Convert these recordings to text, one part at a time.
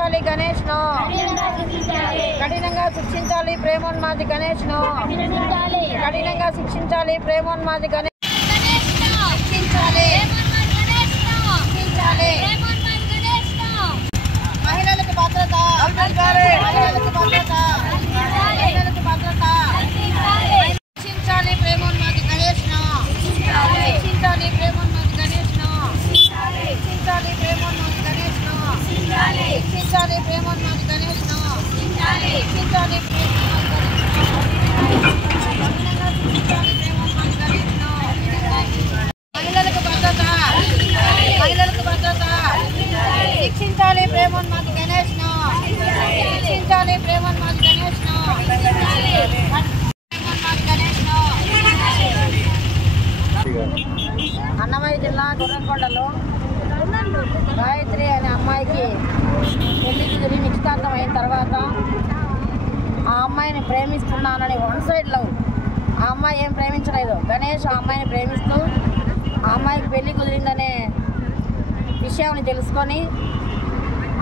శిక్షించాలి గణేష్ ను కఠినంగా శిక్షించాలి ప్రేమోన్మాది గణేష్ ను కఠినంగా శిక్షించాలి ప్రేమోన్మాది గణేష్ శిక్షించాలి మహిళలకు భద్రత మహిళలకు భద్రత మహిళలకు భద్రత శిక్షించాలి ప్రేమోన్మాది గణేష్ ను శిక్షించాలి ప్రేమోన్మాది గణేష్ ను శిక్షించాలి ప్రేమోన్మాది గణేష్ ను శిక్షించాలి ప్రేమోన్మాది గణేష్ ను శిక్షించాలి మహిళలకు భద్రత మహిళలకు భద్రత శిక్షించాలి ప్రేమోన్మాది గణేష్ ను శిక్షించాలి ప్రేమోన్మాది గణేష్ ను ప్రేమోన్మాది గణేష్ ను అన్నమయ్య జిల్లా గుర్రంకొండలో గాయత్రి అనే అమ్మాయికి పెళ్లి కుదిరి నిశ్చితార్థం అయిన తర్వాత ఆ అమ్మాయిని ప్రేమిస్తున్నానని వన్ సైడ్ లవ్. ఆ అమ్మాయి ఏం ప్రేమించలేదు. గణేష్ ఆ అమ్మాయిని ప్రేమిస్తూ ఆ అమ్మాయికి పెళ్లి కుదిరిందనే విషయాన్ని తెలుసుకొని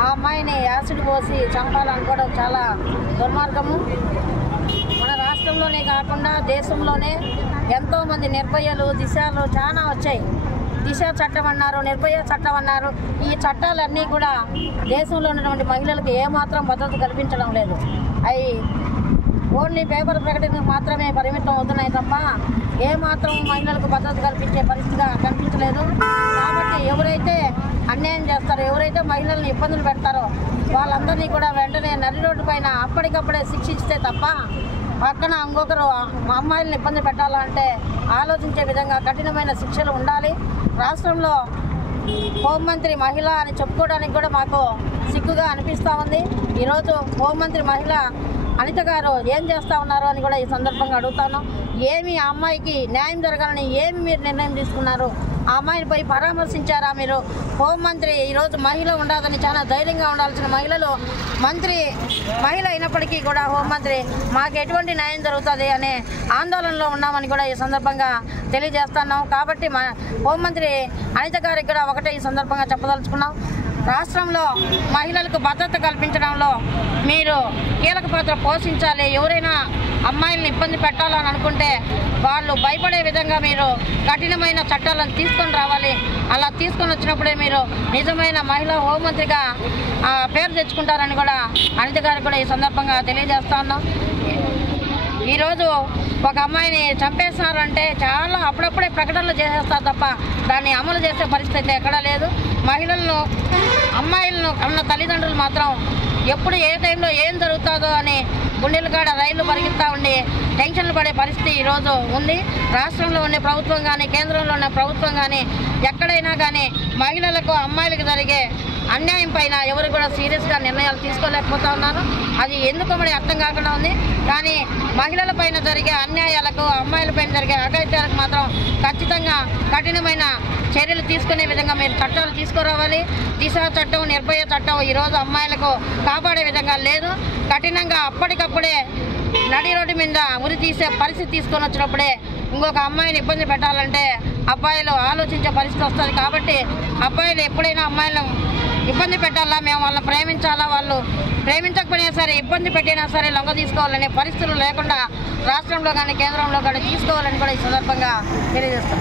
ఆ అమ్మాయిని యాసిడ్ పోసి చంపాలనుకోవడం చాలా దుర్మార్గము. మన రాష్ట్రంలోనే కాకుండా దేశంలోనే ఎంతోమంది నిర్భయలు దిశలు చాలా వచ్చాయి. దిశ చట్టం అన్నారు, నిర్భయ చట్టం అన్నారు. ఈ చట్టాలన్నీ కూడా దేశంలో ఉన్నటువంటి మహిళలకు ఏమాత్రం భద్రత కల్పించడం లేదు. అవి ఓన్లీ పేపర్ ప్రకటనకు మాత్రమే పరిమితం అవుతున్నాయి తప్ప ఏమాత్రం మహిళలకు భద్రత కల్పించే పరిస్థితిగా కనిపించలేదు. కాబట్టి ఎవరైతే అన్యాయం చేస్తారో, ఎవరైతే మహిళలను ఇబ్బందులు పెడతారో వాళ్ళందరినీ కూడా వెంటనే నడి రోడ్డు పైన అప్పటికప్పుడే శిక్షిస్తే తప్ప పక్కన ఇంకొకరు అమ్మాయిలను ఇబ్బంది పెట్టాలంటే ఆలోచించే విధంగా కఠినమైన శిక్షలు ఉండాలి. రాష్ట్రంలో హోంమంత్రి మహిళ అని చెప్పుకోవడానికి కూడా మాకు సిగ్గుగా అనిపిస్తూ ఉంది. ఈరోజు హోంమంత్రి మహిళ అనిత గారు ఏం చేస్తూ ఉన్నారో అని కూడా ఈ సందర్భంగా అడుగుతాను. ఏమి ఆ అమ్మాయికి న్యాయం జరగాలని ఏమి మీరు నిర్ణయం తీసుకున్నారు? ఆ అమ్మాయిని పోయి పరామర్శించారా మీరు? హోంమంత్రి ఈరోజు మహిళ ఉండదని చాలా ధైర్యంగా ఉండాల్సిన మహిళ అయినప్పటికీ కూడా హోంమంత్రి మాకు ఎటువంటి న్యాయం జరుగుతుంది అనే ఆందోళనలో ఉన్నామని కూడా ఈ సందర్భంగా తెలియజేస్తున్నాం. కాబట్టి హోంమంత్రి అనిత గారికి కూడా ఒకటే ఈ సందర్భంగా చెప్పదలుచుకున్నాం. రాష్ట్రంలో మహిళలకు భద్రత కల్పించడంలో మీరు కీలక పాత్ర పోషించాలి. ఎవరైనా అమ్మాయిలను ఇబ్బంది పెట్టాలని అనుకుంటే వాళ్ళు భయపడే విధంగా మీరు కఠినమైన చట్టాలను తీసుకొని రావాలి. అలా తీసుకొని వచ్చినప్పుడే మీరు నిజమైన మహిళా హోంమంత్రిగా పేరు తెచ్చుకుంటారని కూడా అనిత గారికి కూడా ఈ సందర్భంగా తెలియజేస్తా ఉన్నాం. ఈరోజు ఒక అమ్మాయిని చంపేస్తున్నారంటే చాలా అప్పుడప్పుడే ప్రకటనలు చేసేస్తారు తప్ప దాన్ని అమలు చేసే పరిస్థితి ఎక్కడా లేదు. అమ్మాయిలను అన్న తల్లిదండ్రులు మాత్రం ఎప్పుడు ఏ టైంలో ఏం జరుగుతుందో అని గుండెల కాడ రైళ్లు పరిగెత్తా ఉండి టెన్షన్లు పడే పరిస్థితి ఈరోజు ఉంది. రాష్ట్రంలో ఉన్న ప్రభుత్వం కానీ కేంద్రంలో ఉన్న ప్రభుత్వం కానీ ఎక్కడైనా కానీ మహిళలకు అమ్మాయిలకు జరిగే అన్యాయం పైన ఎవరు కూడా సీరియస్గా నిర్ణయాలు తీసుకోలేకపోతా ఉన్నారు. అది ఎందుకో మరి అర్థం కాకుండా ఉంది. కానీ మహిళల పైన జరిగే అన్యాయాలకు అమ్మాయిల పైన జరిగే అఘాయిత్యాలకు మాత్రం ఖచ్చితంగా కఠినమైన చర్యలు తీసుకునే విధంగా మీరు చట్టాలు తీసుకురావాలి. దిశ చట్టం, నిర్భయ చట్టం ఈరోజు అమ్మాయిలకు కాపాడే విధంగా లేదు. కఠినంగా అప్పటికప్పుడే నడి రోడ్డు మీద ఉరి తీసే పరిస్థితి తీసుకొని వచ్చినప్పుడే ఇంకొక అమ్మాయిని ఇబ్బంది పెట్టాలంటే అబ్బాయిలు ఆలోచించే పరిస్థితి వస్తుంది. కాబట్టి అబ్బాయిలు ఎప్పుడైనా అమ్మాయిలను ఇబ్బంది పెట్టాలా, మేము వాళ్ళని ప్రేమించాలా, వాళ్ళు ప్రేమించకపోయినా సరే ఇబ్బంది పెట్టినా సరే లొంగ తీసుకోవాలనే పరిస్థితులు లేకుండా రాష్ట్రంలో కానీ కేంద్రంలో కానీ తీసుకోవాలని కూడా ఈ సందర్భంగా తెలియజేస్తాం.